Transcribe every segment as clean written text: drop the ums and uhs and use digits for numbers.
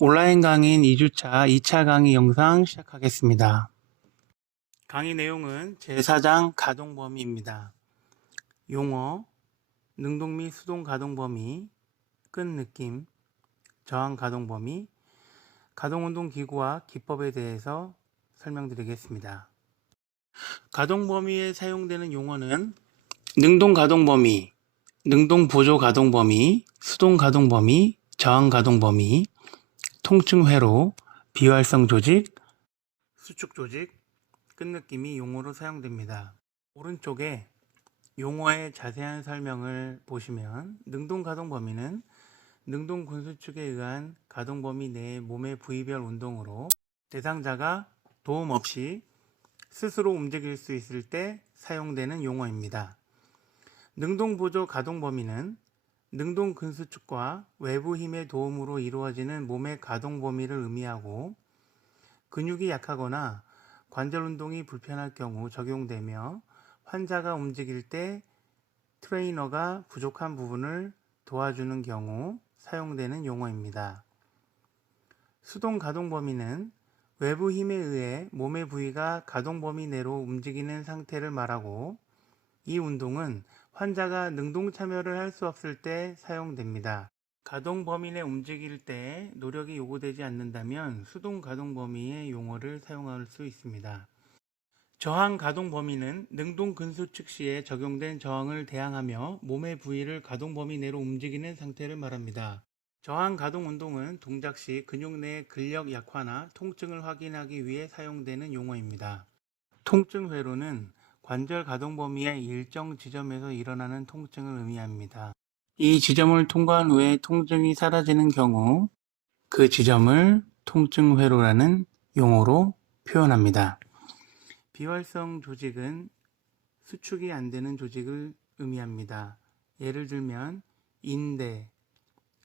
온라인 강의인 2주차 2차 강의 영상 시작하겠습니다. 강의 내용은 제4장 가동범위입니다. 용어, 능동 및 수동 가동범위, 끈느낌, 저항 가동범위, 가동운동 기구와 기법에 대해서 설명드리겠습니다. 가동범위에 사용되는 용어는 능동 가동범위, 능동 보조 가동범위, 수동 가동범위, 저항 가동범위, 통증 회로, 비활성 조직, 수축 조직, 끈느낌이 용어로 사용됩니다. 오른쪽에 용어의 자세한 설명을 보시면 능동 가동 범위는 능동 군수축에 의한 가동 범위 내의 몸의 부위별 운동으로 대상자가 도움 없이 스스로 움직일 수 있을 때 사용되는 용어입니다. 능동 보조 가동 범위는 능동 근수축과 외부 힘의 도움으로 이루어지는 몸의 가동 범위를 의미하고 근육이 약하거나 관절 운동이 불편할 경우 적용되며 환자가 움직일 때 트레이너가 부족한 부분을 도와주는 경우 사용되는 용어입니다. 수동 가동 범위는 외부 힘에 의해 몸의 부위가 가동 범위 내로 움직이는 상태를 말하고 이 운동은 환자가 능동 참여를 할 수 없을 때 사용됩니다. 가동 범위 내 움직일 때 노력이 요구되지 않는다면 수동 가동 범위의 용어를 사용할 수 있습니다. 저항 가동 범위는 능동 근수축 시에 적용된 저항을 대항하며 몸의 부위를 가동 범위 내로 움직이는 상태를 말합니다. 저항 가동 운동은 동작 시 근육 내 근력 약화나 통증을 확인하기 위해 사용되는 용어입니다. 통증 회로는 관절 가동 범위의 일정 지점에서 일어나는 통증을 의미합니다. 이 지점을 통과한 후에 통증이 사라지는 경우 그 지점을 통증 회로라는 용어로 표현합니다. 비활성 조직은 수축이 안 되는 조직을 의미합니다. 예를 들면 인대,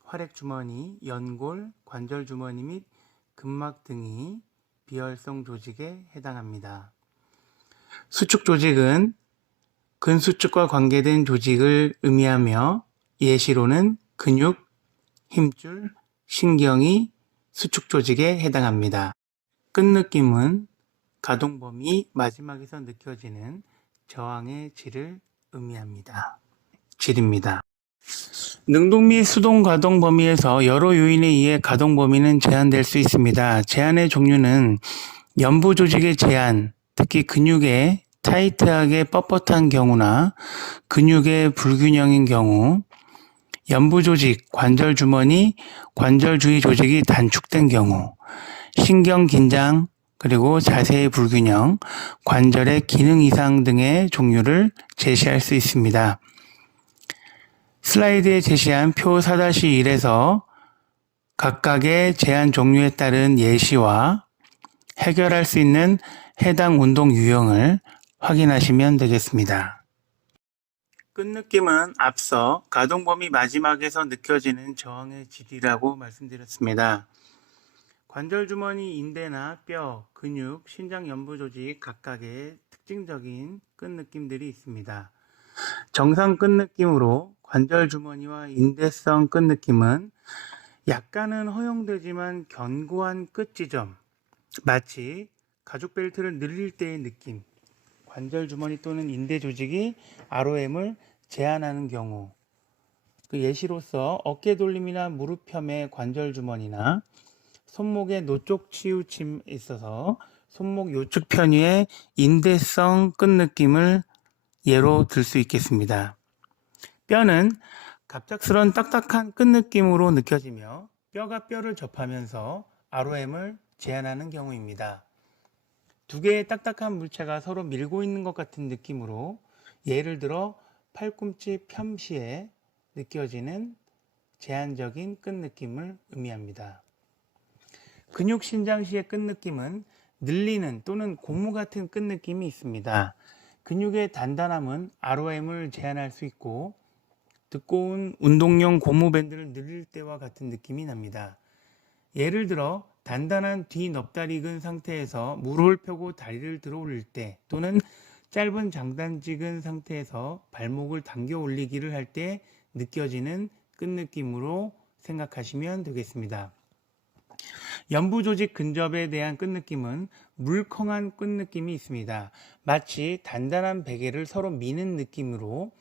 활액주머니, 연골, 관절주머니 및 근막 등이 비활성 조직에 해당합니다. 수축 조직은 근수축과 관계된 조직을 의미하며 예시로는 근육, 힘줄, 신경이 수축 조직에 해당합니다. 끈느낌은 가동 범위 마지막에서 느껴지는 저항의 질을 의미합니다. 질입니다. 능동 및 수동 가동 범위에서 여러 요인에 의해 가동 범위는 제한될 수 있습니다. 제한의 종류는 연부 조직의 제한, 특히 근육의 타이트하게 뻣뻣한 경우나 근육의 불균형인 경우, 연부 조직, 관절 주머니, 관절 주위 조직이 단축된 경우, 신경 긴장, 그리고 자세의 불균형, 관절의 기능 이상 등의 종류를 제시할 수 있습니다. 슬라이드에 제시한 표 4-1에서 각각의 제한 종류에 따른 예시와 해결할 수 있는 해당 운동 유형을 확인하시면 되겠습니다. 끈느낌은 앞서 가동 범위 마지막에서 느껴지는 저항의 질이라고 말씀드렸습니다. 관절 주머니, 인대나 뼈, 근육, 신장 연부 조직 각각의 특징적인 끈느낌들이 있습니다. 정상 끈느낌으로 관절 주머니와 인대성 끈느낌은 약간은 허용되지만 견고한 끝 지점, 마치 가죽 벨트를 늘릴 때의 느낌, 관절 주머니 또는 인대 조직이 ROM을 제한하는 경우, 그 예시로서 어깨 돌림이나 무릎 펴매 관절 주머니나 손목의 노쪽 치우침에 있어서 손목 요측 편위의 인대성 끈느낌을 예로 들 수 있겠습니다. 뼈는 갑작스런 딱딱한 끈느낌으로 느껴지며 뼈가 뼈를 접하면서 ROM을 제한하는 경우입니다. 두 개의 딱딱한 물체가 서로 밀고 있는 것 같은 느낌으로 예를 들어 팔꿈치 펴 시에 느껴지는 제한적인 끈느낌을 의미합니다. 근육 신장 시의 끈느낌은 늘리는 또는 고무 같은 끈느낌이 있습니다. 근육의 단단함은 ROM을 제한할 수 있고 두꺼운 운동용 고무 밴드를 늘릴 때와 같은 느낌이 납니다. 예를 들어 단단한 뒤 넙다리 근 상태에서 무릎을 펴고 다리를 들어 올릴 때 또는 짧은 장단지 근 상태에서 발목을 당겨 올리기를 할 때 느껴지는 끈느낌으로 생각하시면 되겠습니다. 연부 조직 근접에 대한 끝느낌은 물컹한 끝느낌이 있습니다. 마치 단단한 베개를 서로 미는 느낌으로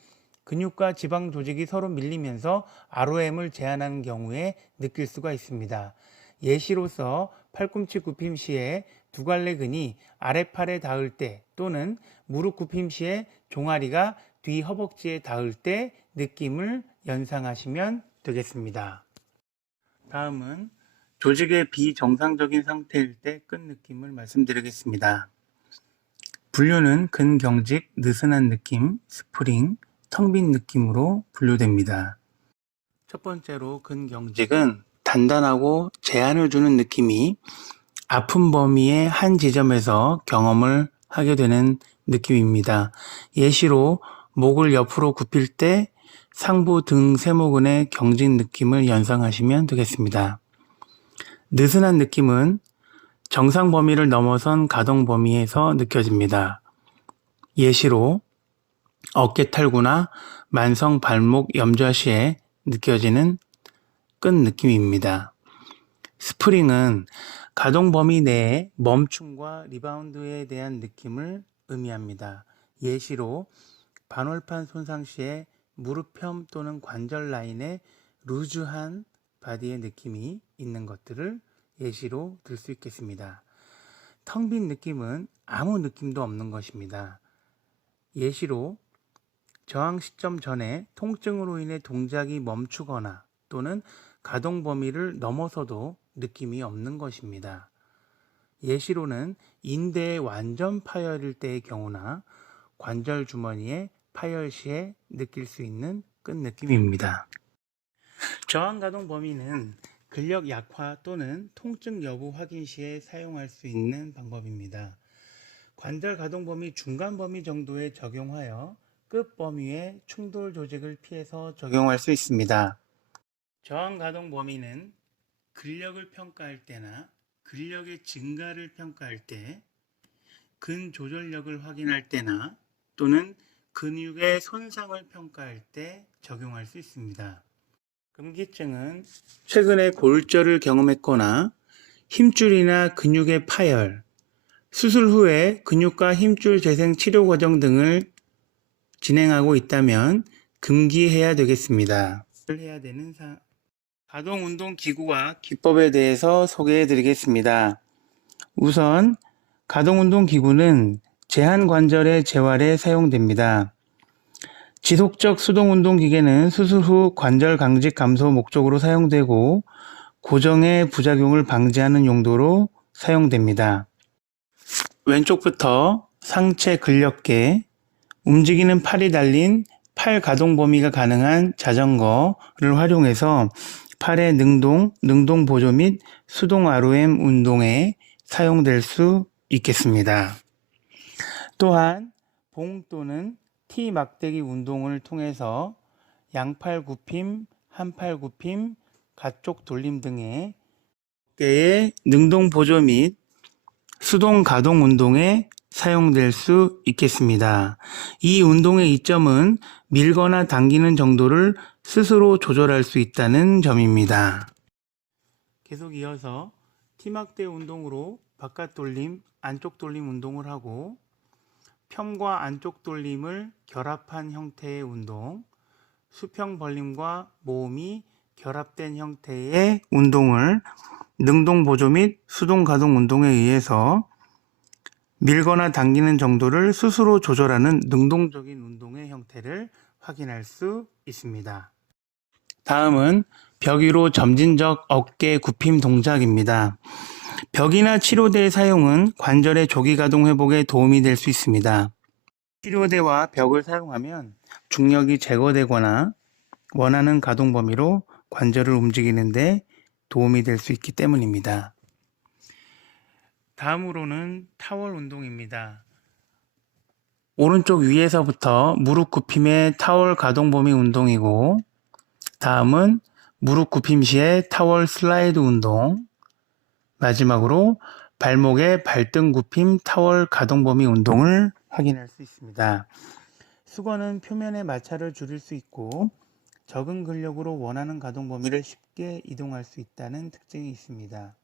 근육과 지방 조직이 서로 밀리면서 ROM을 제한하는 경우에 느낄 수가 있습니다. 예시로서 팔꿈치 굽힘 시에 두 갈래 근이 아랫팔에 닿을 때 또는 무릎 굽힘 시에 종아리가 뒤 허벅지에 닿을 때 느낌을 연상하시면 되겠습니다. 다음은 조직의 비정상적인 상태일 때 끝느낌을 말씀드리겠습니다. 분류는 근경직, 느슨한 느낌, 스프링, 텅 빈 느낌으로 분류됩니다. 첫 번째로 근경직은 단단하고 제한을 주는 느낌이 아픈 범위의 한 지점에서 경험을 하게 되는 느낌입니다. 예시로 목을 옆으로 굽힐 때 상부 등 세모근의 경직 느낌을 연상하시면 되겠습니다. 느슨한 느낌은 정상 범위를 넘어선 가동 범위에서 느껴집니다. 예시로 어깨 탈구나 만성 발목 염좌 시에 느껴지는 끈 느낌입니다. 스프링은 가동 범위 내의 멈춤과 리바운드에 대한 느낌을 의미합니다. 예시로 반월판 손상 시에 무릎편 또는 관절 라인에 루즈한 바디의 느낌이 있는 것들을 예시로 들 수 있겠습니다. 텅 빈 느낌은 아무 느낌도 없는 것입니다. 예시로 저항 시점 전에 통증으로 인해 동작이 멈추거나 또는 가동 범위를 넘어서도 느낌이 없는 것입니다. 예시로는 인대의 완전 파열일 때의 경우나 관절 주머니의 파열 시에 느낄 수 있는 끝느낌입니다. 저항 가동 범위는 근력 약화 또는 통증 여부 확인 시에 사용할 수 있는 방법입니다. 관절 가동 범위 중간 범위 정도에 적용하여 끝 범위의 충돌 조직을 피해서 적용할 수 있습니다. 저항 가동 범위는 근력을 평가할 때나 근력의 증가를 평가할 때, 근조절력을 확인할 때나 또는 근육의 손상을 평가할 때 적용할 수 있습니다. 금기증은 최근에 골절을 경험했거나 힘줄이나 근육의 파열, 수술 후에 근육과 힘줄 재생 치료 과정 등을 진행하고 있다면 금기해야 되겠습니다. 해야 되는 가동 운동 기구와 기법에 대해서 소개해 드리겠습니다. 우선 가동 운동 기구는 제한 관절의 재활에 사용됩니다. 지속적 수동 운동 기계는 수술 후 관절 강직 감소 목적으로 사용되고 고정의 부작용을 방지하는 용도로 사용됩니다. 왼쪽부터 상체 근력계, 움직이는 팔이 달린 팔 가동 범위가 가능한 자전거를 활용해서 팔의 능동 보조 및 수동 ROM 운동에 사용될 수 있겠습니다. 또한 봉 또는 T 막대기 운동을 통해서 양팔 굽힘, 한팔 굽힘, 가쪽 돌림 등의 어깨의 능동 보조 및 수동 가동 운동에 사용될 수 있겠습니다. 이 운동의 이점은 밀거나 당기는 정도를 스스로 조절할 수 있다는 점입니다. 계속 이어서 T막대 운동으로 바깥 돌림, 안쪽 돌림 운동을 하고 평과 안쪽 돌림을 결합한 형태의 운동, 수평 벌림과 모음이 결합된 형태의 운동을 능동 보조 및 수동 가동 운동에 의해서 밀거나 당기는 정도를 스스로 조절하는 능동적인 운동의 형태를 확인할 수 있습니다. 다음은 벽 위로 점진적 어깨 굽힘 동작입니다. 벽이나 치료대의 사용은 관절의 조기 가동 회복에 도움이 될 수 있습니다. 치료대와 벽을 사용하면 중력이 제거되거나 원하는 가동 범위로 관절을 움직이는 데 도움이 될 수 있기 때문입니다. 다음으로는 타월 운동입니다. 오른쪽 위에서부터 무릎 굽힘의 타월 가동 범위 운동이고, 다음은 무릎 굽힘 시의 타월 슬라이드 운동, 마지막으로 발목의 발등 굽힘 타월 가동 범위 운동을 확인할 수 있습니다. 수건은 표면의 마찰을 줄일 수 있고 적은 근력으로 원하는 가동 범위를 쉽게 이동할 수 있다는 특징이 있습니다.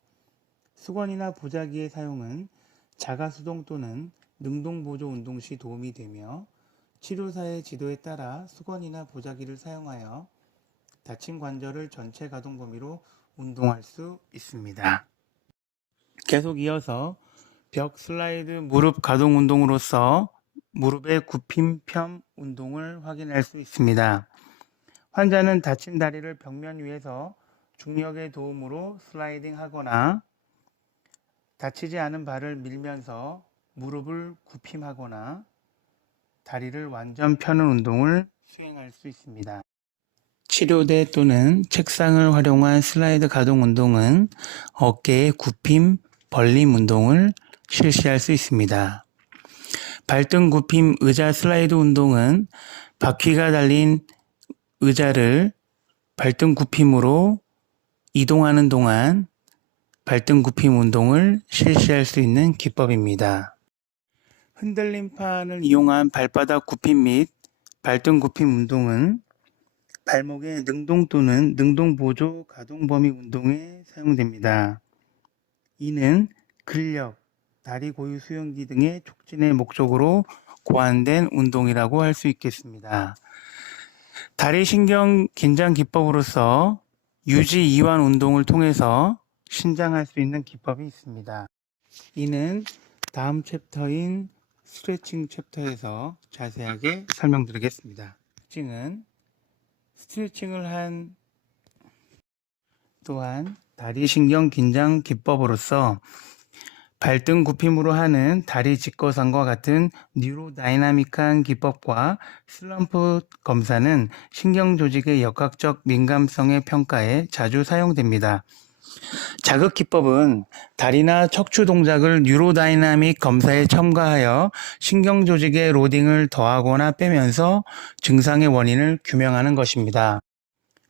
수건이나 보자기의 사용은 자가수동 또는 능동보조 운동 시 도움이 되며 치료사의 지도에 따라 수건이나 보자기를 사용하여 다친 관절을 전체 가동 범위로 운동할 수 있습니다. 계속 이어서 벽 슬라이드 무릎 가동 운동으로서 무릎의 굽힘 펴 운동을 확인할 수 있습니다. 환자는 다친 다리를 벽면 위에서 중력의 도움으로 슬라이딩 하거나 다치지 않은 발을 밀면서 무릎을 굽힘하거나 다리를 완전 펴는 운동을 수행할 수 있습니다. 치료대 또는 책상을 활용한 슬라이드 가동 운동은 어깨의 굽힘, 벌림 운동을 실시할 수 있습니다. 발등 굽힘 의자 슬라이드 운동은 바퀴가 달린 의자를 발등 굽힘으로 이동하는 동안 발등 굽힘 운동을 실시할 수 있는 기법입니다. 흔들림판을 이용한 발바닥 굽힘 및 발등 굽힘 운동은 발목의 능동 또는 능동 보조 가동 범위 운동에 사용됩니다. 이는 근력, 다리 고유 수용기 등의 촉진의 목적으로 고안된 운동이라고 할 수 있겠습니다. 다리 신경 긴장 기법으로서 유지 이완 운동을 통해서 신장할 수 있는 기법이 있습니다. 이는 다음 챕터인 스트레칭 챕터에서 자세하게 설명드리겠습니다. 스트레칭을 한 또한 다리 신경 긴장 기법으로서 발등 굽힘으로 하는 다리 직거상과 같은 뉴로다이나믹한 기법과 슬럼프 검사는 신경 조직의 역학적 민감성의 평가에 자주 사용됩니다. 자극 기법은 다리나 척추 동작을 뉴로다이나믹 검사에 첨가하여 신경 조직의 로딩을 더하거나 빼면서 증상의 원인을 규명하는 것입니다.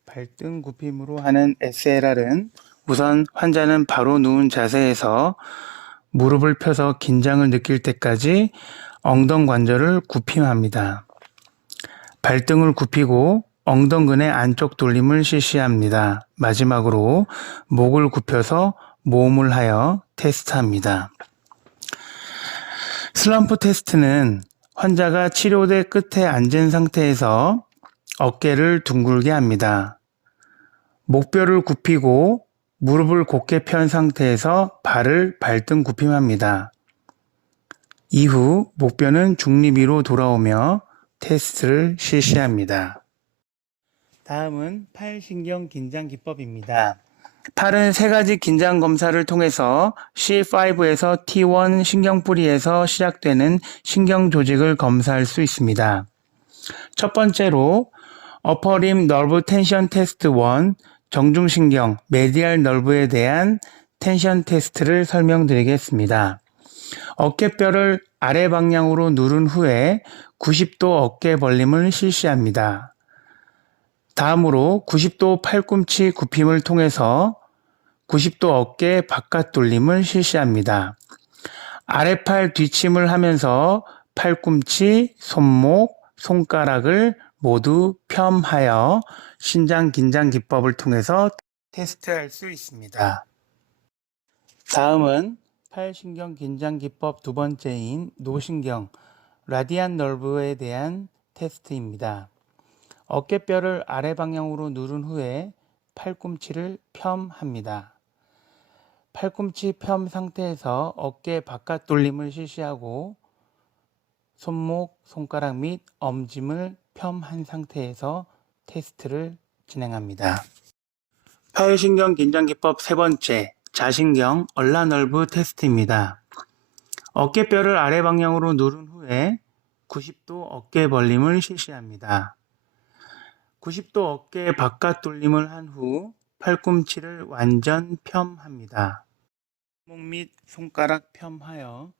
발등 굽힘으로 하는 SLR은 우선 환자는 바로 누운 자세에서 무릎을 펴서 긴장을 느낄 때까지 엉덩관절을 굽힘합니다. 발등을 굽히고 엉덩근의 안쪽 돌림을 실시합니다. 마지막으로 목을 굽혀서 모음을 하여 테스트합니다. 슬럼프 테스트는 환자가 치료대 끝에 앉은 상태에서 어깨를 둥글게 합니다. 목뼈를 굽히고 무릎을 곧게 편 상태에서 발을 발등 굽힘합니다. 이후 목뼈는 중립 위로 돌아오며 테스트를 실시합니다. 다음은 팔신경 긴장 기법입니다. 팔은 세 가지 긴장 검사를 통해서 C5에서 T1 신경뿌리에서 시작되는 신경 조직을 검사할 수 있습니다. 첫 번째로 어퍼림 너브 텐션 테스트 1 정중신경 메디알 너브에 대한 텐션 테스트를 설명드리겠습니다. 어깨뼈를 아래 방향으로 누른 후에 90도 어깨 벌림을 실시합니다. 다음으로 90도 팔꿈치 굽힘을 통해서 90도 어깨 바깥 돌림을 실시합니다. 아래팔 뒤침을 하면서 팔꿈치, 손목, 손가락을 모두 펴하여 신장 긴장 기법을 통해서 테스트할 수 있습니다. 다음은 팔신경 긴장 기법 두 번째인 노신경, 라디안 너브에 대한 테스트입니다. 어깨뼈를 아래 방향으로 누른 후에 팔꿈치를 펴합니다. 팔꿈치 펴 상태에서 어깨 바깥 돌림을 실시하고 손목, 손가락 및 엄지를 펴한 상태에서 테스트를 진행합니다. 팔신경 긴장 기법 세 번째, 자신경 얼라널브 테스트입니다. 어깨뼈를 아래 방향으로 누른 후에 90도 어깨 벌림을 실시합니다. 90도 어깨 바깥 돌림을 한 후 팔꿈치를 완전 펴합니다. 손목 및 손가락 펴하여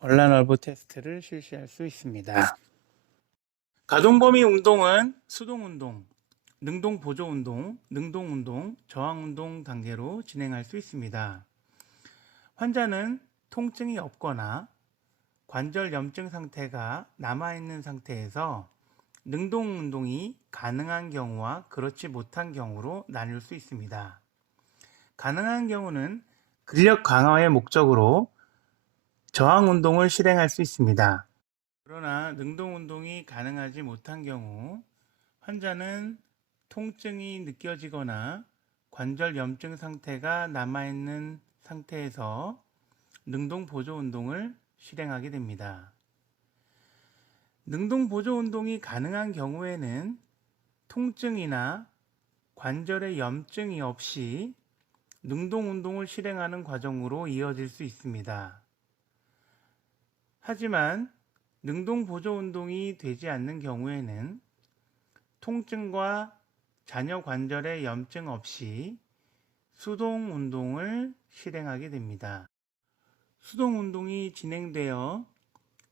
얼라널브 테스트를 실시할 수 있습니다. 가동범위 운동은 수동운동, 능동보조운동, 능동운동, 저항운동 단계로 진행할 수 있습니다. 환자는 통증이 없거나 관절 염증 상태가 남아있는 상태에서 능동운동이 가능한 경우와 그렇지 못한 경우로 나뉠 수 있습니다. 가능한 경우는 근력 강화의 목적으로 저항 운동을 실행할 수 있습니다. 그러나 능동 운동이 가능하지 못한 경우 환자는 통증이 느껴지거나 관절 염증 상태가 남아있는 상태에서 능동 보조 운동을 실행하게 됩니다. 능동 보조 운동이 가능한 경우에는 통증이나 관절의 염증이 없이 능동 운동을 실행하는 과정으로 이어질 수 있습니다. 하지만 능동 보조 운동이 되지 않는 경우에는 통증과 잔여 관절의 염증 없이 수동 운동을 실행하게 됩니다. 수동 운동이 진행되어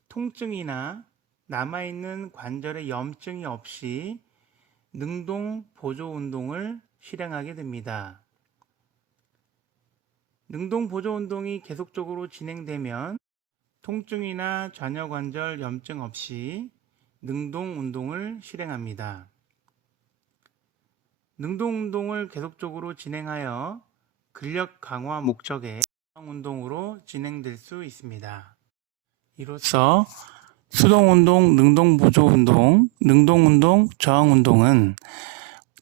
통증이나 남아있는 관절의 염증이 없이 능동 보조 운동을 실행하게 됩니다. 능동 보조 운동이 계속적으로 진행되면 통증이나 잔여 관절 염증 없이 능동 운동을 실행합니다. 능동 운동을 계속적으로 진행하여 근력 강화 목적의 저항 운동으로 진행될 수 있습니다. 이로써 수동 운동, 능동 보조 운동, 능동 운동, 저항 운동은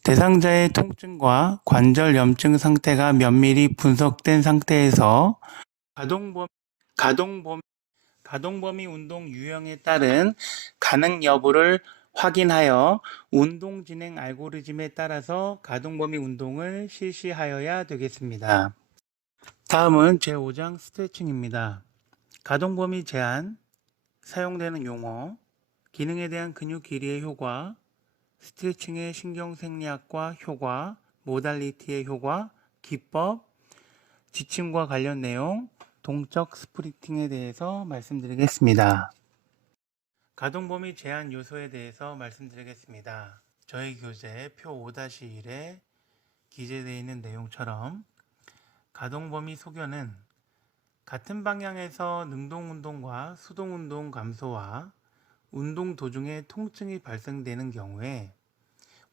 대상자의 통증과 관절 염증 상태가 면밀히 분석된 상태에서 가동범위 운동 유형에 따른 가능 여부를 확인하여 운동 진행 알고리즘에 따라서 가동범위 운동을 실시하여야 되겠습니다. 다음은 제5장 스트레칭입니다. 가동범위 제한, 사용되는 용어, 기능에 대한 근육 길이의 효과, 스트레칭의 신경생리학과 효과, 모달리티의 효과, 기법, 지침과 관련 내용, 동적 스프리팅에 대해서 말씀드리겠습니다. 가동범위 제한 요소에 대해서 말씀드리겠습니다. 저희 교재 표 5-1에 기재되어 있는 내용처럼 가동범위 소견은 같은 방향에서 능동운동과 수동운동 감소와 운동 도중에 통증이 발생되는 경우에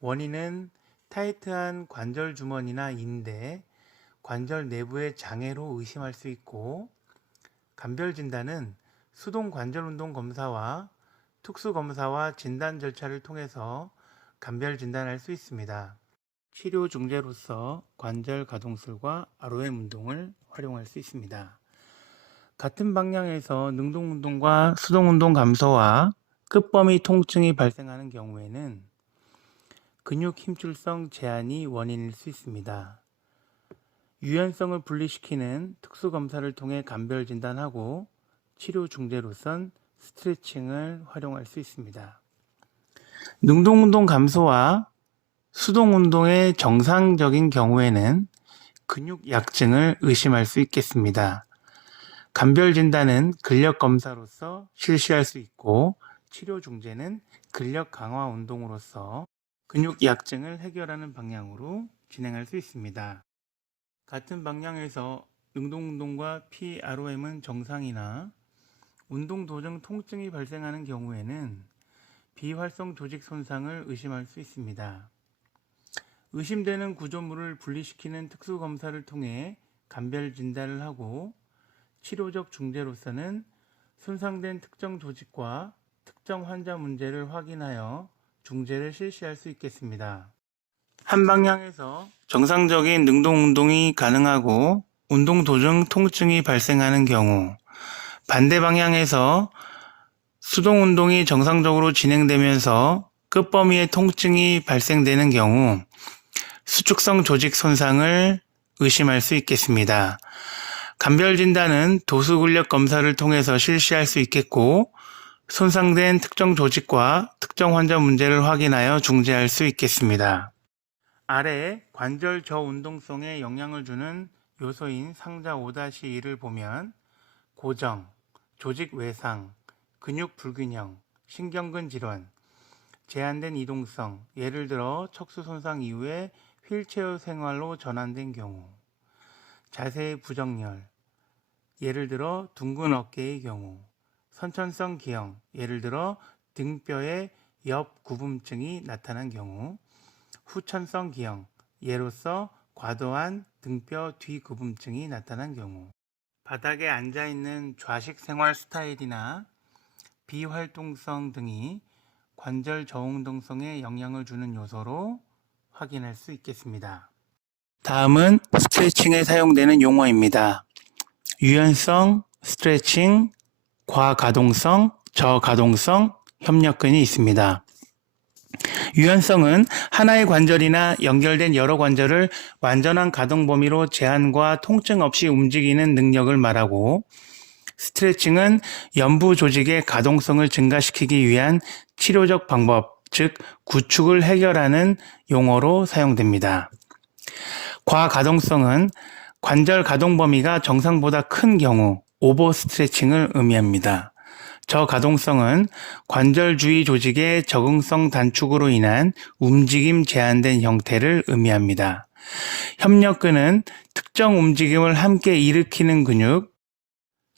원인은 타이트한 관절 주머니나 인대, 관절 내부의 장애로 의심할 수 있고, 감별 진단은 수동 관절 운동 검사와 특수 검사와 진단 절차를 통해서 감별 진단할 수 있습니다. 치료 중재로서 관절 가동술과 ROM 운동을 활용할 수 있습니다. 같은 방향에서 능동 운동과 수동 운동 감소와 끝범위 통증이 발생하는 경우에는 근육 힘줄성 제한이 원인일 수 있습니다. 유연성을 분리시키는 특수 검사를 통해 감별 진단하고 치료 중재로선 스트레칭을 활용할 수 있습니다. 능동 운동 감소와 수동 운동의 정상적인 경우에는 근육 약증을 의심할 수 있겠습니다. 감별 진단은 근력 검사로서 실시할 수 있고, 치료 중재는 근력 강화 운동으로서 근육 약증을 해결하는 방향으로 진행할 수 있습니다. 같은 방향에서 능동 운동과 PROM은 정상이나 운동 도중 통증이 발생하는 경우에는 비활성 조직 손상을 의심할 수 있습니다. 의심되는 구조물을 분리시키는 특수 검사를 통해 감별 진단을 하고, 치료적 중재로서는 손상된 특정 조직과 특정 환자 문제를 확인하여 중재를 실시할 수 있겠습니다. 한 방향에서 정상적인 능동 운동이 가능하고 운동 도중 통증이 발생하는 경우, 반대 방향에서 수동 운동이 정상적으로 진행되면서 끝범위의 통증이 발생되는 경우 수축성 조직 손상을 의심할 수 있겠습니다. 감별 진단은 도수 근력 검사를 통해서 실시할 수 있겠고, 손상된 특정 조직과 특정 환자 문제를 확인하여 중재할 수 있겠습니다. 아래 관절 저운동성에 영향을 주는 요소인 상자 5-1을 보면 고정, 조직 외상, 근육 불균형, 신경근 질환, 제한된 이동성, 예를 들어 척수 손상 이후에 휠체어 생활로 전환된 경우, 자세의 부정렬, 예를 들어 둥근 어깨의 경우, 선천성 기형, 예를 들어 등뼈의 옆 구분증이 나타난 경우, 후천성 기형, 예로서 과도한 등뼈 뒤구분증이 나타난 경우, 바닥에 앉아있는 좌식 생활 스타일이나 비활동성 등이 관절 저운동성에 영향을 주는 요소로 확인할 수 있겠습니다. 다음은 스트레칭에 사용되는 용어입니다. 유연성, 스트레칭, 과가동성, 저가동성, 협력근이 있습니다. 유연성은 하나의 관절이나 연결된 여러 관절을 완전한 가동 범위로 제한과 통증 없이 움직이는 능력을 말하고, 스트레칭은 연부 조직의 가동성을 증가시키기 위한 치료적 방법, 즉 구축을 해결하는 용어로 사용됩니다. 과가동성은 관절 가동 범위가 정상보다 큰 경우 오버 스트레칭을 의미합니다. 저가동성은 관절 주위 조직의 적응성 단축으로 인한 움직임 제한된 형태를 의미합니다. 협력근은 특정 움직임을 함께 일으키는 근육,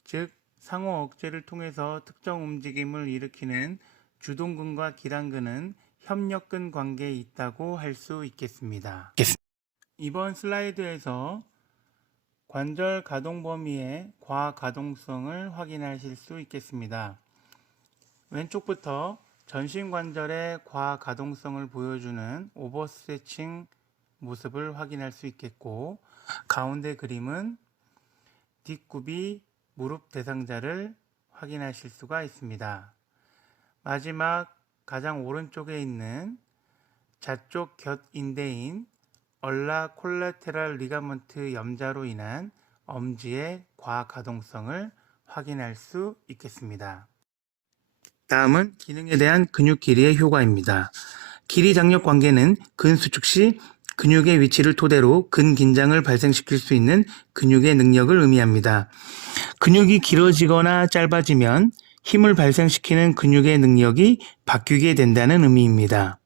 즉 상호 억제를 통해서 특정 움직임을 일으키는 주동근과 기란근은 협력근 관계에 있다고 할 수 있겠습니다. 이번 슬라이드에서 관절 가동 범위의 과가동성을 확인하실 수 있겠습니다. 왼쪽부터 전신 관절의 과가동성을 보여주는 오버스트레칭 모습을 확인할 수 있겠고, 가운데 그림은 뒷굽이 무릎 대상자를 확인하실 수가 있습니다. 마지막 가장 오른쪽에 있는 좌쪽 곁인대인 얼라 콜라테럴 리가먼트 염자로 인한 엄지의 과가동성을 확인할 수 있겠습니다. 다음은 기능에 대한 근육 길이의 효과입니다. 길이 장력 관계는 근수축 시 근육의 위치를 토대로 근긴장을 발생시킬 수 있는 근육의 능력을 의미합니다. 근육이 길어지거나 짧아지면 힘을 발생시키는 근육의 능력이 바뀌게 된다는 의미입니다.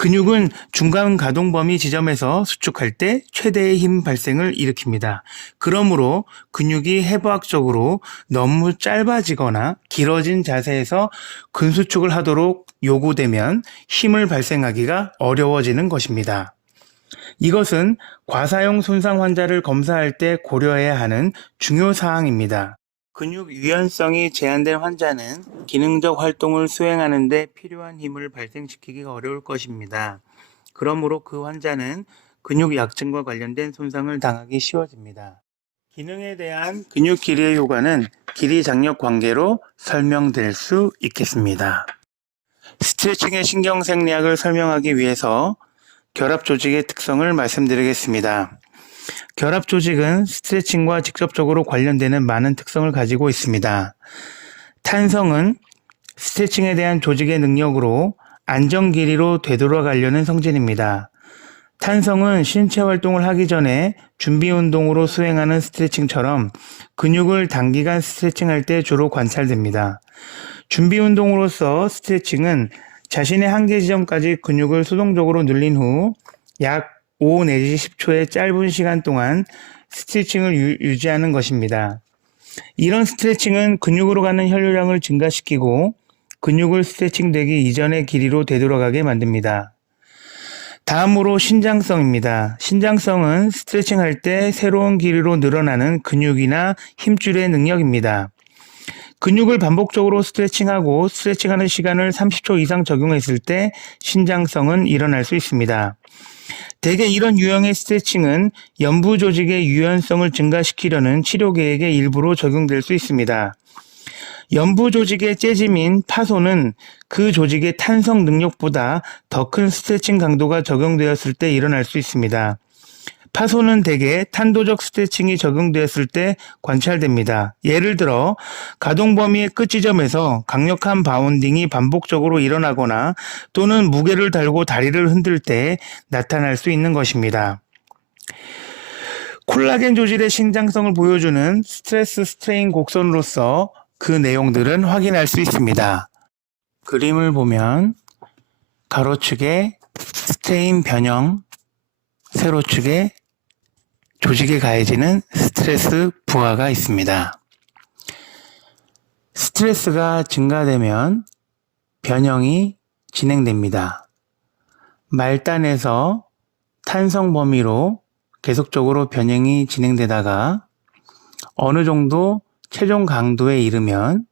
근육은 중간 가동 범위 지점에서 수축할 때 최대의 힘 발생을 일으킵니다. 그러므로 근육이 해부학적으로 너무 짧아지거나 길어진 자세에서 근수축을 하도록 요구되면 힘을 발생하기가 어려워지는 것입니다. 이것은 과사용 손상 환자를 검사할 때 고려해야 하는 중요 사항입니다. 근육 유연성이 제한된 환자는 기능적 활동을 수행하는 데 필요한 힘을 발생시키기가 어려울 것입니다. 그러므로 그 환자는 근육 약증과 관련된 손상을 당하기 쉬워집니다. 기능에 대한 근육 길이의 효과는 길이 장력 관계로 설명될 수 있겠습니다. 스트레칭의 신경 생리학을 설명하기 위해서 결합 조직의 특성을 말씀드리겠습니다. 결합 조직은 스트레칭과 직접적으로 관련되는 많은 특성을 가지고 있습니다. 탄성은 스트레칭에 대한 조직의 능력으로 안정 길이로 되돌아가려는 성질입니다. 탄성은 신체 활동을 하기 전에 준비 운동으로 수행하는 스트레칭처럼 근육을 단기간 스트레칭할 때 주로 관찰됩니다. 준비 운동으로서 스트레칭은 자신의 한계 지점까지 근육을 수동적으로 늘린 후 약 5 내지 10초의 짧은 시간 동안 스트레칭을 유지하는 것입니다. 이런 스트레칭은 근육으로 가는 혈류량을 증가시키고 근육을 스트레칭되기 이전의 길이로 되돌아가게 만듭니다. 다음으로 신장성입니다. 신장성은 스트레칭할 때 새로운 길이로 늘어나는 근육이나 힘줄의 능력입니다. 근육을 반복적으로 스트레칭하고 스트레칭하는 시간을 30초 이상 적용했을 때 신장성은 일어날 수 있습니다. 대개 이런 유형의 스트레칭은 연부 조직의 유연성을 증가시키려는 치료 계획의 일부로 적용될 수 있습니다. 연부 조직의 재짐인 파손은 그 조직의 탄성 능력보다 더 큰 스트레칭 강도가 적용되었을 때 일어날 수 있습니다. 파손은 대개 탄도적 스트레칭이 적용되었을 때 관찰됩니다. 예를 들어 가동 범위의 끝 지점에서 강력한 바운딩이 반복적으로 일어나거나 또는 무게를 달고 다리를 흔들 때 나타날 수 있는 것입니다. 콜라겐 조직의 신장성을 보여주는 스트레스 스트레인 곡선으로서 그 내용들은 확인할 수 있습니다. 그림을 보면 가로축에 스트레인 변형, 세로축에 조직에 가해지는 스트레스 부하가 있습니다. 스트레스가 증가되면 변형이 진행됩니다. 말단에서 탄성 범위로 계속적으로 변형이 진행되다가 어느 정도 최종 강도에 이르면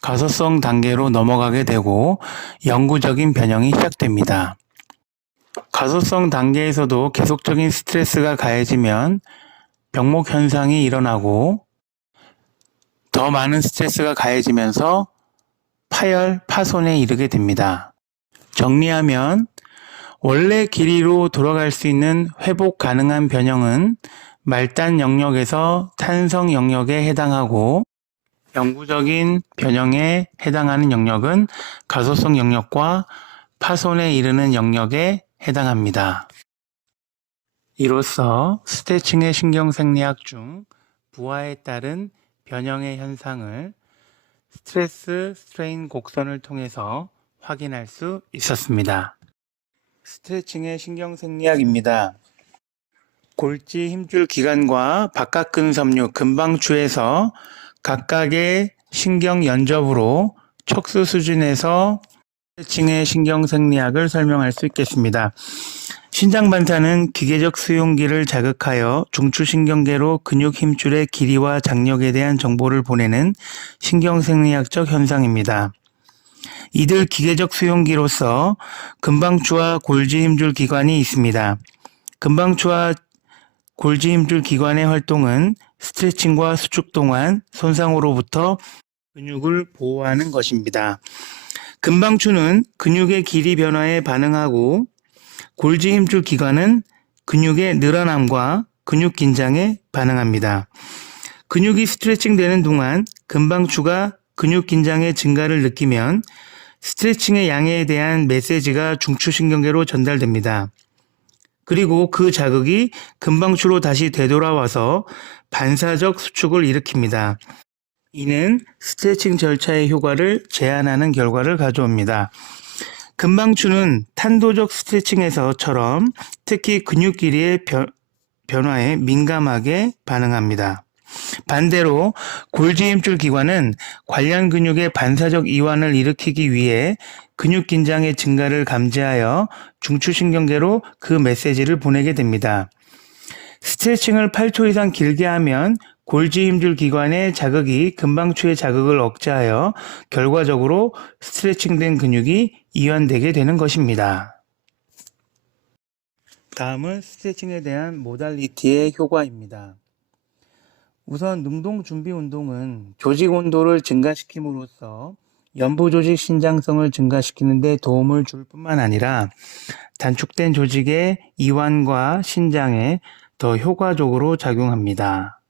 가소성 단계로 넘어가게 되고 영구적인 변형이 시작됩니다. 가소성 단계에서도 계속적인 스트레스가 가해지면 병목 현상이 일어나고 더 많은 스트레스가 가해지면서 파열, 파손에 이르게 됩니다. 정리하면 원래 길이로 돌아갈 수 있는 회복 가능한 변형은 말단 영역에서 탄성 영역에 해당하고 영구적인 변형에 해당하는 영역은 가소성 영역과 파손에 이르는 영역에 해당합니다. 이로써 스트레칭의 신경생리학 중 부하에 따른 변형의 현상을 스트레스 스트레인 곡선을 통해서 확인할 수 있었습니다. 스트레칭의 신경생리학입니다. 골지 힘줄 기관과 바깥근섬유 근방추에서 각각의 신경 연접으로 척수 수준에서 스트레칭의 신경생리학을 설명할 수 있겠습니다. 신장반사는 기계적 수용기를 자극하여 중추신경계로 근육 힘줄의 길이와 장력에 대한 정보를 보내는 신경생리학적 현상입니다. 이들 기계적 수용기로서 근방추와 골지 힘줄 기관이 있습니다. 근방추와 골지 힘줄 기관의 활동은 스트레칭과 수축 동안 손상으로부터 근육을 보호하는 것입니다. 근방추는 근육의 길이 변화에 반응하고 골지 힘줄 기관은 근육의 늘어남과 근육 긴장에 반응합니다. 근육이 스트레칭 되는 동안 근방추가 근육 긴장의 증가를 느끼면 스트레칭의 양에 대한 메시지가 중추신경계로 전달됩니다. 그리고 그 자극이 근방추로 다시 되돌아와서 반사적 수축을 일으킵니다. 이는 스트레칭 절차의 효과를 제한하는 결과를 가져옵니다. 근방추는 탄도적 스트레칭에서처럼 특히 근육 길이의 변화에 민감하게 반응합니다. 반대로 골지 힘줄 기관은 관련 근육의 반사적 이완을 일으키기 위해 근육 긴장의 증가를 감지하여 중추신경계로 그 메시지를 보내게 됩니다. 스트레칭을 8초 이상 길게 하면 골지 힘줄 기관의 자극이 근방추의 자극을 억제하여 결과적으로 스트레칭된 근육이 이완되게 되는 것입니다. 다음은 스트레칭에 대한 모달리티의 효과입니다. 우선 능동 준비 운동은 조직 온도를 증가시킴으로써 연부 조직 신장성을 증가시키는 데 도움을 줄 뿐만 아니라 단축된 조직의 이완과 신장에 더 효과적으로 작용합니다.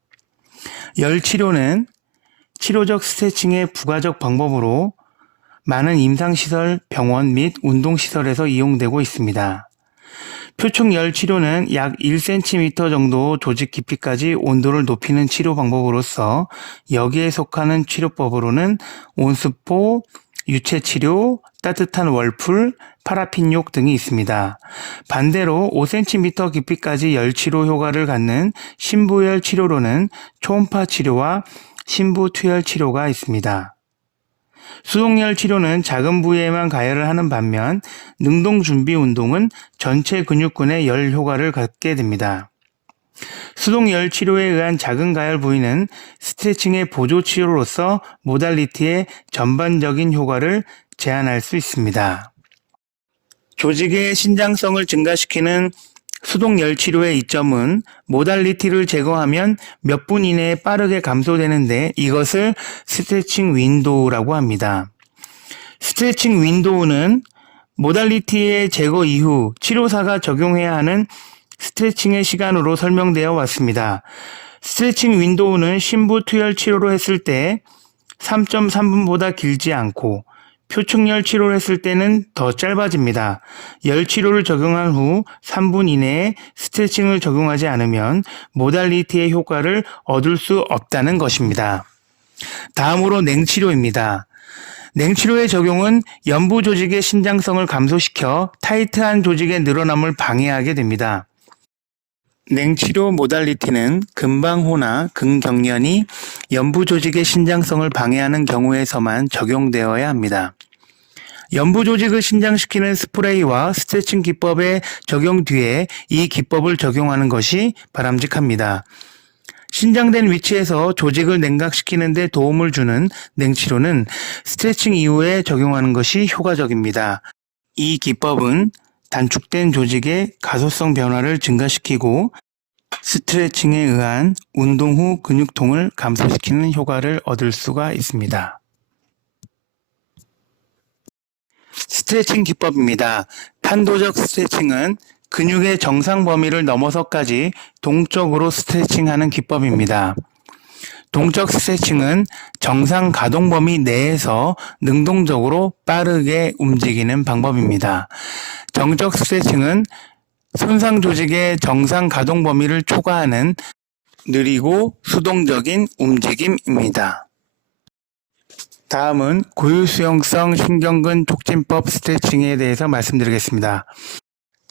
열 치료는 치료적 스트레칭의 부가적 방법으로 많은 임상시설, 병원 및 운동시설에서 이용되고 있습니다. 표층 열 치료는 약 1cm 정도 조직 깊이까지 온도를 높이는 치료 방법으로서 여기에 속하는 치료법으로는 온수포, 유체치료, 따뜻한 월풀, 파라핀욕 등이 있습니다. 반대로 5cm 깊이까지 열치료 효과를 갖는 신부열 치료로는 초음파 치료와 신부 투열 치료가 있습니다. 수동열 치료는 작은 부위에만 가열을 하는 반면 능동 준비 운동은 전체 근육군의 열 효과를 갖게 됩니다. 수동열 치료에 의한 작은 가열 부위는 스트레칭의 보조 치료로서 모달리티의 전반적인 효과를 제한할 수 있습니다. 조직의 신장성을 증가시키는 수동열 치료의 이점은 모달리티를 제거하면 몇 분 이내에 빠르게 감소되는데 이것을 스트레칭 윈도우라고 합니다. 스트레칭 윈도우는 모달리티의 제거 이후 치료사가 적용해야 하는 스트레칭의 시간으로 설명되어 왔습니다. 스트레칭 윈도우는 신부 투열 치료로 했을 때 3.3분보다 길지 않고 표층열 치료를 했을 때는 더 짧아집니다. 열 치료를 적용한 후 3분 이내에 스트레칭을 적용하지 않으면 모달리티의 효과를 얻을 수 없다는 것입니다. 다음으로 냉치료입니다. 냉치료의 적용은 연부 조직의 신장성을 감소시켜 타이트한 조직의 늘어남을 방해하게 됩니다. 냉치료 모달리티는 근방호나 근경련이 연부 조직의 신장성을 방해하는 경우에서만 적용되어야 합니다. 연부 조직을 신장시키는 스프레이와 스트레칭 기법의 적용 뒤에 이 기법을 적용하는 것이 바람직합니다. 신장된 위치에서 조직을 냉각시키는 데 도움을 주는 냉치료는 스트레칭 이후에 적용하는 것이 효과적입니다. 이 기법은 단축된 조직의 가소성 변화를 증가시키고 스트레칭에 의한 운동 후 근육통을 감소시키는 효과를 얻을 수가 있습니다. 스트레칭 기법입니다. 탄도적 스트레칭은 근육의 정상 범위를 넘어서까지 동적으로 스트레칭하는 기법입니다. 동적 스트레칭은 정상 가동 범위 내에서 능동적으로 빠르게 움직이는 방법입니다. 정적 스트레칭은 손상 조직의 정상 가동 범위를 초과하는 느리고 수동적인 움직임입니다. 다음은 고유수용성 신경근 촉진법 스트레칭에 대해서 말씀드리겠습니다.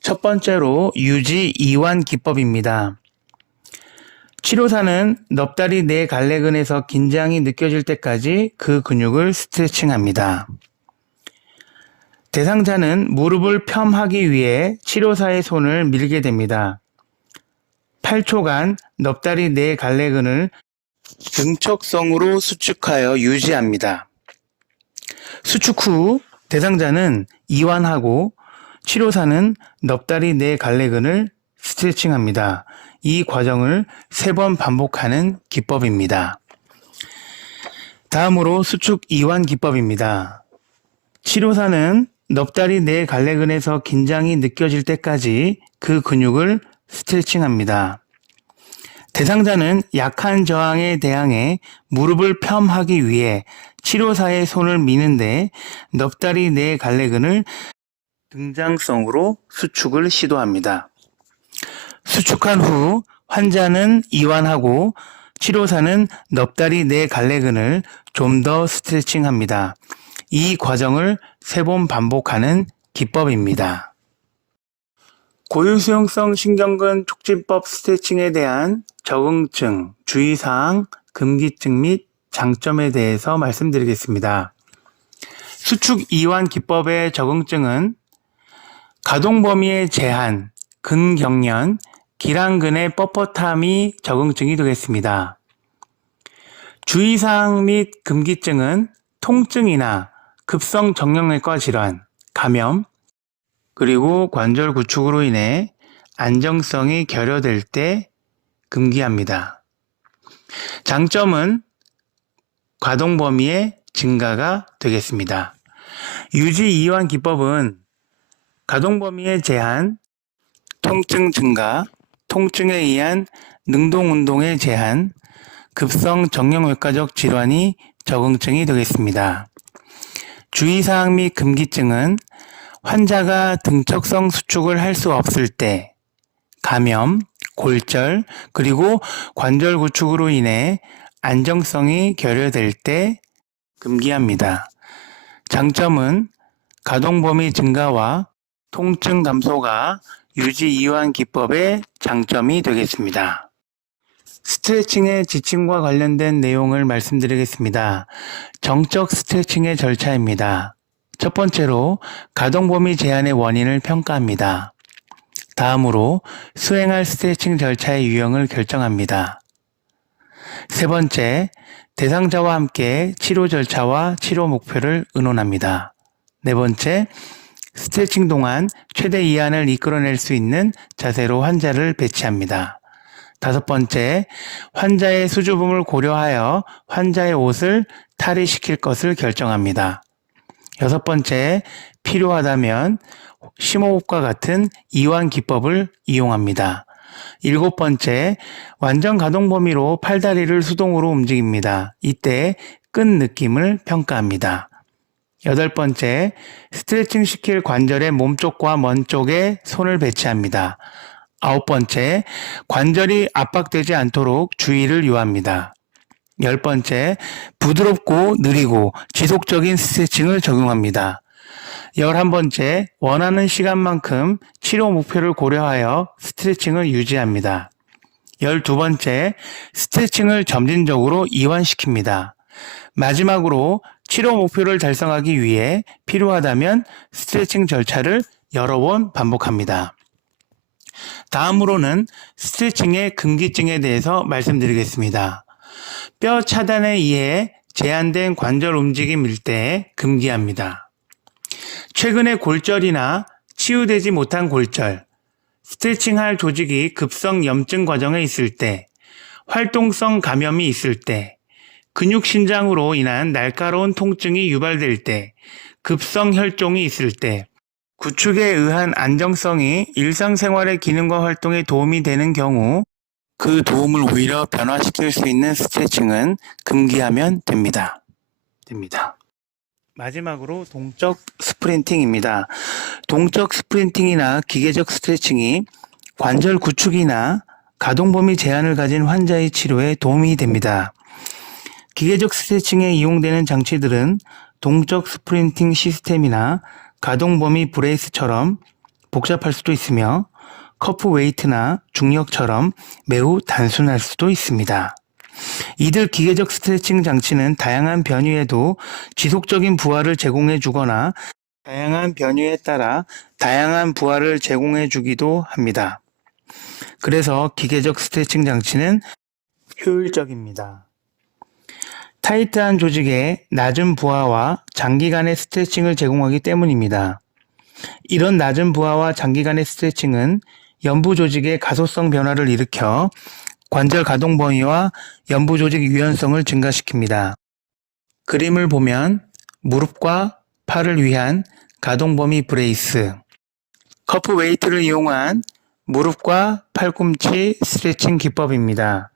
첫 번째로 유지 이완 기법입니다. 치료사는 넙다리 내 갈래근에서 긴장이 느껴질 때까지 그 근육을 스트레칭합니다. 대상자는 무릎을 펴하기 위해 치료사의 손을 밀게 됩니다. 8초간 넙다리 내 갈래근을 등척성으로 수축하여 유지합니다. 수축 후 대상자는 이완하고 치료사는 넙다리 내 갈래근을 스트레칭합니다. 이 과정을 3번 반복하는 기법입니다. 다음으로 수축 이완 기법입니다. 치료사는 넙다리 내 갈래근에서 긴장이 느껴질 때까지 그 근육을 스트레칭합니다. 대상자는 약한 저항에 대항해 무릎을 펴하기 위해 치료사의 손을 미는데 넙다리 내 갈래근을 등장성으로 수축을 시도합니다. 수축한 후 환자는 이완하고 치료사는 넙다리 내 갈래근을 좀 더 스트레칭합니다. 이 과정을 3번 반복하는 기법입니다. 고유수용성 신경근 촉진법 스트레칭에 대한 적응증, 주의사항, 금기증 및 장점에 대해서 말씀드리겠습니다. 수축 이완 기법의 적응증은 가동 범위의 제한, 근경련, 기랑근의 뻣뻣함이 적응증이 되겠습니다. 주의사항 및 금기증은 통증이나 급성 정형외과 질환, 감염, 그리고 관절 구축으로 인해 안정성이 결여될 때 금기합니다. 장점은 가동 범위의 증가가 되겠습니다. 유지 이완 기법은 가동 범위의 제한, 통증 증가, 통증에 의한 능동 운동의 제한, 급성 정형외과적 질환이 적응증이 되겠습니다. 주의사항 및 금기증은 환자가 등척성 수축을 할 수 없을 때, 감염, 골절, 그리고 관절 구축으로 인해 안정성이 결여될 때 금기합니다. 장점은 가동 범위 증가와 통증 감소가 유지 이완 기법의 장점이 되겠습니다. 스트레칭의 지침과 관련된 내용을 말씀드리겠습니다. 정적 스트레칭의 절차입니다. 첫 번째로 가동 범위 제한의 원인을 평가합니다. 다음으로 수행할 스트레칭 절차의 유형을 결정합니다. 세 번째, 대상자와 함께 치료 절차와 치료 목표를 의논합니다. 네 번째, 스트레칭 동안 최대 이완을 이끌어낼 수 있는 자세로 환자를 배치합니다. 다섯 번째, 환자의 수줍음을 고려하여 환자의 옷을 탈의시킬 것을 결정합니다. 여섯 번째, 필요하다면 심호흡과 같은 이완 기법을 이용합니다. 일곱 번째, 완전 가동 범위로 팔다리를 수동으로 움직입니다. 이때 끈 느낌을 평가합니다. 여덟 번째, 스트레칭 시킬 관절의 몸쪽과 먼 쪽에 손을 배치합니다. 아홉 번째, 관절이 압박되지 않도록 주의를 요합니다. 열 번째, 부드럽고 느리고 지속적인 스트레칭을 적용합니다. 11번째, 원하는 시간만큼 치료 목표를 고려하여 스트레칭을 유지합니다. 12번째, 스트레칭을 점진적으로 이완시킵니다. 마지막으로 치료 목표를 달성하기 위해 필요하다면 스트레칭 절차를 여러 번 반복합니다. 다음으로는 스트레칭의 금기증에 대해서 말씀드리겠습니다. 뼈 차단에 의해 제한된 관절 움직임일 때 금기합니다. 최근에 골절이나 치유되지 못한 골절, 스트레칭할 조직이 급성 염증 과정에 있을 때, 활동성 감염이 있을 때, 근육 신장으로 인한 날카로운 통증이 유발될 때, 급성 혈종이 있을 때, 구축에 의한 안정성이 일상생활의 기능과 활동에 도움이 되는 경우 그 도움을 오히려 변화시킬 수 있는 스트레칭은 금기하면 됩니다. 마지막으로 동적 스프린팅입니다. 동적 스프린팅이나 기계적 스트레칭이 관절 구축이나 가동 범위 제한을 가진 환자의 치료에 도움이 됩니다. 기계적 스트레칭에 이용되는 장치들은 동적 스프린팅 시스템이나 가동 범위 브레이스처럼 복잡할 수도 있으며 커프 웨이트나 중력처럼 매우 단순할 수도 있습니다. 이들 기계적 스트레칭 장치는 다양한 변이에도 지속적인 부하를 제공해 주거나 다양한 변이에 따라 다양한 부하를 제공해 주기도 합니다. 그래서 기계적 스트레칭 장치는 효율적입니다. 타이트한 조직에 낮은 부하와 장기간의 스트레칭을 제공하기 때문입니다. 이런 낮은 부하와 장기간의 스트레칭은 연부 조직의 가소성 변화를 일으켜 관절 가동 범위와 연부 조직 유연성을 증가시킵니다. 그림을 보면 무릎과 팔을 위한 가동 범위 브레이스, 커프 웨이트를 이용한 무릎과 팔꿈치 스트레칭 기법입니다.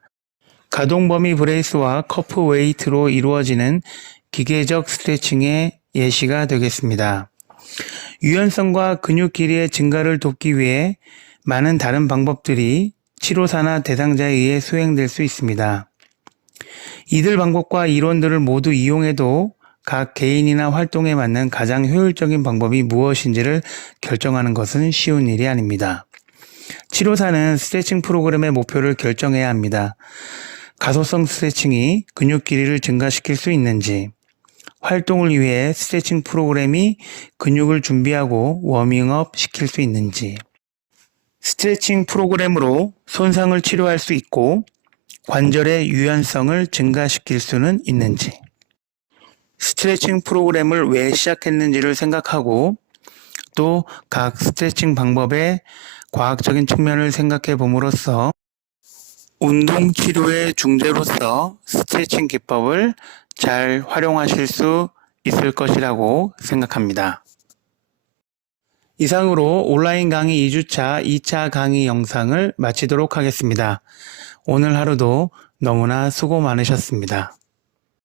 가동 범위 브레이스와 커프 웨이트로 이루어지는 기계적 스트레칭의 예시가 되겠습니다. 유연성과 근육 길이의 증가를 돕기 위해 많은 다른 방법들이 치료사나 대상자에 의해 수행될 수 있습니다. 이들 방법과 이론들을 모두 이용해도 각 개인이나 활동에 맞는 가장 효율적인 방법이 무엇인지를 결정하는 것은 쉬운 일이 아닙니다. 치료사는 스트레칭 프로그램의 목표를 결정해야 합니다. 가소성 스트레칭이 근육 길이를 증가시킬 수 있는지, 활동을 위해 스트레칭 프로그램이 근육을 준비하고 워밍업 시킬 수 있는지, 스트레칭 프로그램으로 손상을 치료할 수 있고 관절의 유연성을 증가시킬 수는 있는지, 스트레칭 프로그램을 왜 시작했는지를 생각하고 또 각 스트레칭 방법의 과학적인 측면을 생각해 봄으로써 운동 치료의 중재로서 스트레칭 기법을 잘 활용하실 수 있을 것이라고 생각합니다. 이상으로 온라인 강의 2주차 2차 강의 영상을 마치도록 하겠습니다. 오늘 하루도 너무나 수고 많으셨습니다.